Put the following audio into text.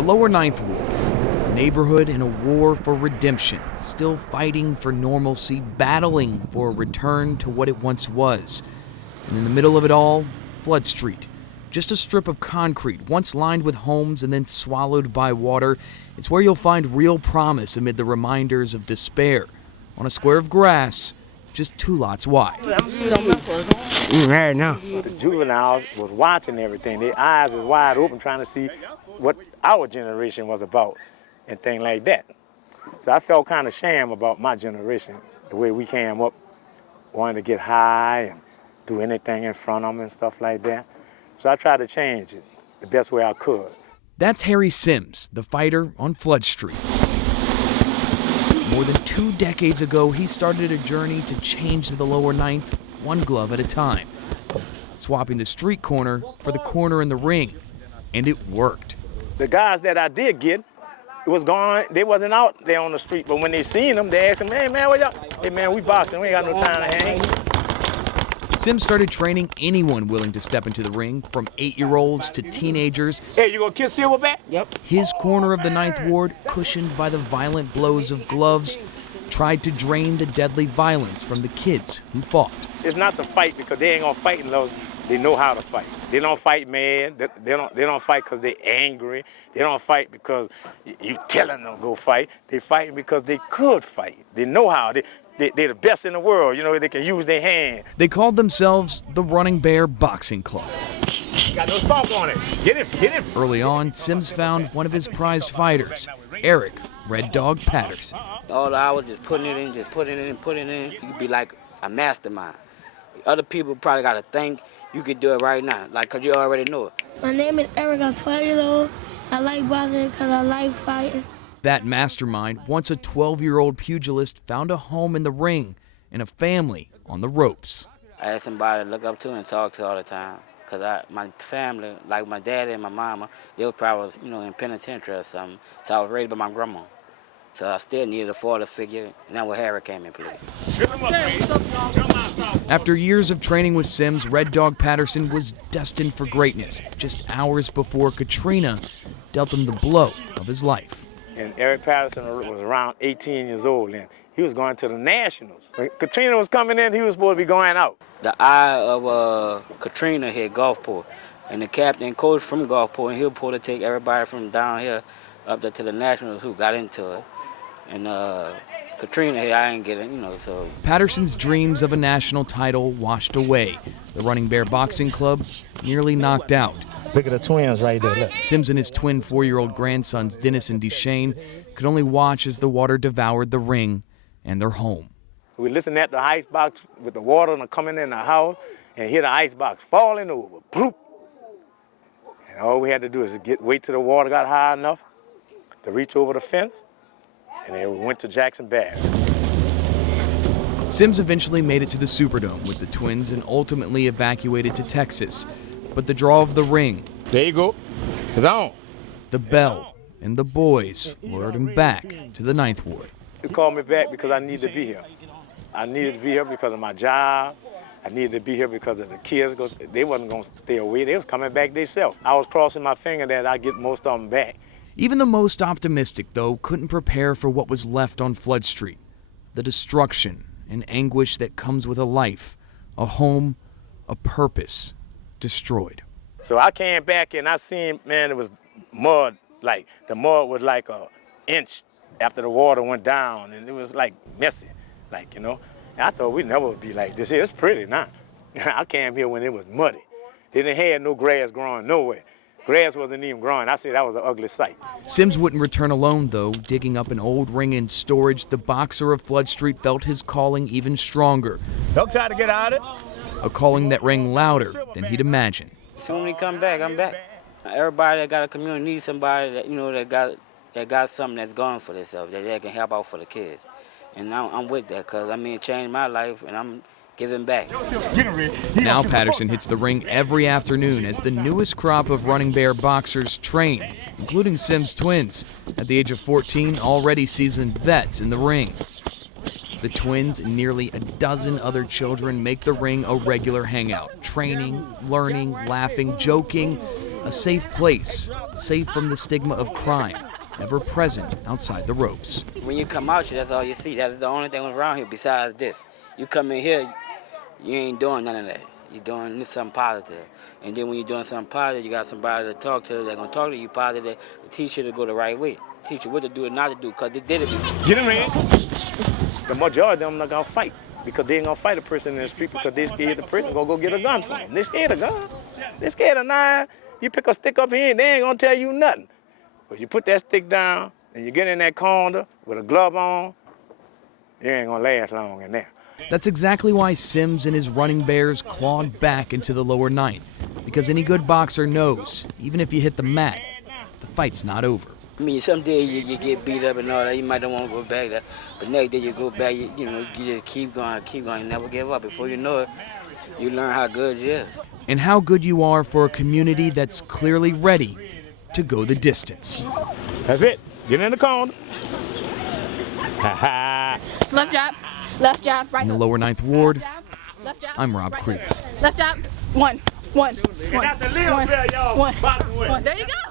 The lower Ninth Ward, a neighborhood in a war for redemption, still fighting for normalcy, battling for a return to what it once was. And in the middle of it all, Flood Street. Just a strip of concrete, once lined with homes and then swallowed by water. It's where you'll find real promise amid the reminders of despair. On a square of grass, just 2 lots wide. Right now. The juveniles was watching everything. Their eyes was wide open trying to see what our generation was about and things like that. So I felt kind of shame about my generation, the way we came up, wanting to get high and do anything in front of them and stuff like that. So I tried to change it the best way I could. That's Harry Sims, the fighter on Flood Street. More than 2 decades ago, he started a journey to change the lower Ninth, one glove at a time, swapping the street corner for the corner in the ring, and it worked. The guys that I did get, it was gone. They wasn't out there on the street, but when they seen them, they asked them, "Hey man, what y'all? Hey man, we boxing. We ain't got no time to hang." Sims started training anyone willing to step into the ring, from 8-year-olds to teenagers. Hey, you gonna kiss Silverback? Yep. His corner of the Ninth Ward, cushioned by the violent blows of gloves, tried to drain the deadly violence from the kids who fought. It's not the fight because they ain't gonna fight unless they know how to fight. They don't fight mad. They don't fight because they angry. They don't fight because you telling them to go fight. They fight because they could fight. They know how. They're the best in the world. You know, they can use their hand. They called themselves the Running Bear Boxing Club. Got no spark on it. Get him. Early on, Sims found one of his prized fighters, Eric Red Dog Patterson. All I was just putting it in. You could be like a mastermind. Other people probably got to think you could do it right now, like, because you already know it. My name is Eric. I'm 12 years old. I like boxing because I like fighting. That mastermind, once a 12-year-old pugilist, found a home in the ring and a family on the ropes. I had somebody to look up to and talk to all the time, because my family, like my daddy and my mama, they were probably, in penitentiary or something, so I was raised by my grandma. So I still needed a father figure, and that's where Harry came in place. After years of training with Sims, Red Dog Patterson was destined for greatness, just hours before Katrina dealt him the blow of his life. And Eric Patterson was around 18 years old then. He was going to the Nationals. When Katrina was coming in, he was supposed to be going out. The eye of Katrina hit Gulfport, and the captain coach from Gulfport, and he was supposed to take everybody from down here up there to the Nationals who got into it. And Katrina here, I ain't getting, so. Patterson's dreams of a national title washed away. The Running Bear Boxing Club nearly knocked out. Look at the twins right there, look. Sims and his twin 4-year-old grandsons, Dennis and Deshane, could only watch as the water devoured the ring and their home. We listened at the ice box with the water coming in the house and hear the ice box falling over, bloop. And all we had to do is wait till the water got high enough to reach over the fence, and then we went to Jackson Barracks. Sims eventually made it to the Superdome with the twins and ultimately evacuated to Texas. But the draw of the ring, There you go. It's on. the bell, and the boys lured him back to the Ninth Ward. They called me back because I needed to be here. I needed to be here because of my job. I needed to be here because of the kids. They wasn't going to stay away. They was coming back themselves. I was crossing my finger that I'd get most of them back. Even the most optimistic, though, couldn't prepare for what was left on Flood Street. The destruction and anguish that comes with a life, a home, a purpose, destroyed. So I came back and I seen, man, it was mud. Like, the mud was like an inch after the water went down, and it was like messy, like, And I thought we'd never be like this. It's pretty now. I came here when it was muddy. They didn't have no grass growing nowhere. Grass wasn't even growing. I said that was an ugly sight. Sims wouldn't return alone, though. Digging up an old ring in storage, the boxer of Flood Street felt his calling even stronger. Don't try to get out of it. A calling that rang louder than he'd imagined. Soon he come back, I'm back. Everybody that got a community needs somebody that, that got something that's going for themselves, that can help out for the kids. And I'm with that, because, it changed my life, and I'm giving back. Now Patterson hits the ring every afternoon as the newest crop of Running Bear boxers train, including Sims' twins. At the age of 14, already seasoned vets in the ring. The twins and nearly a dozen other children make the ring a regular hangout, training, learning, laughing, joking, A safe place, safe from the stigma of crime, ever present outside the ropes. When you come out here, that's all you see. That's the only thing around here besides this. You come in here, you ain't doing none of that. You're doing something positive. And then when you're doing something positive, you got somebody to talk to that's going to talk to you positive, to teach you to go the right way. Teach you what to do and not to do, because they did it before. Get him, man. The majority of them not going to fight, because they ain't going to fight a person in the street because they scared the person going to go get a gun from them. They scared of guns. They scared of knives. You pick a stick up here, they ain't going to tell you nothing. But you put that stick down and you get in that corner with a glove on, you ain't going to last long in there. That's exactly why Sims and his running bears clawed back into the lower ninth, because any good boxer knows, even if you hit the mat, the fight's not over. I mean, some days you get beat up and all that, you might not want to go back there, but next day you go back, you just keep going, never give up. Before you know it, you learn how good it is. And how good you are for a community that's clearly ready to go the distance. That's it. Get in the corner. Ha ha. Left jab, right. In the lower ninth ward, Left jab. I'm Rob right Krieger. Left jab. One. There you go.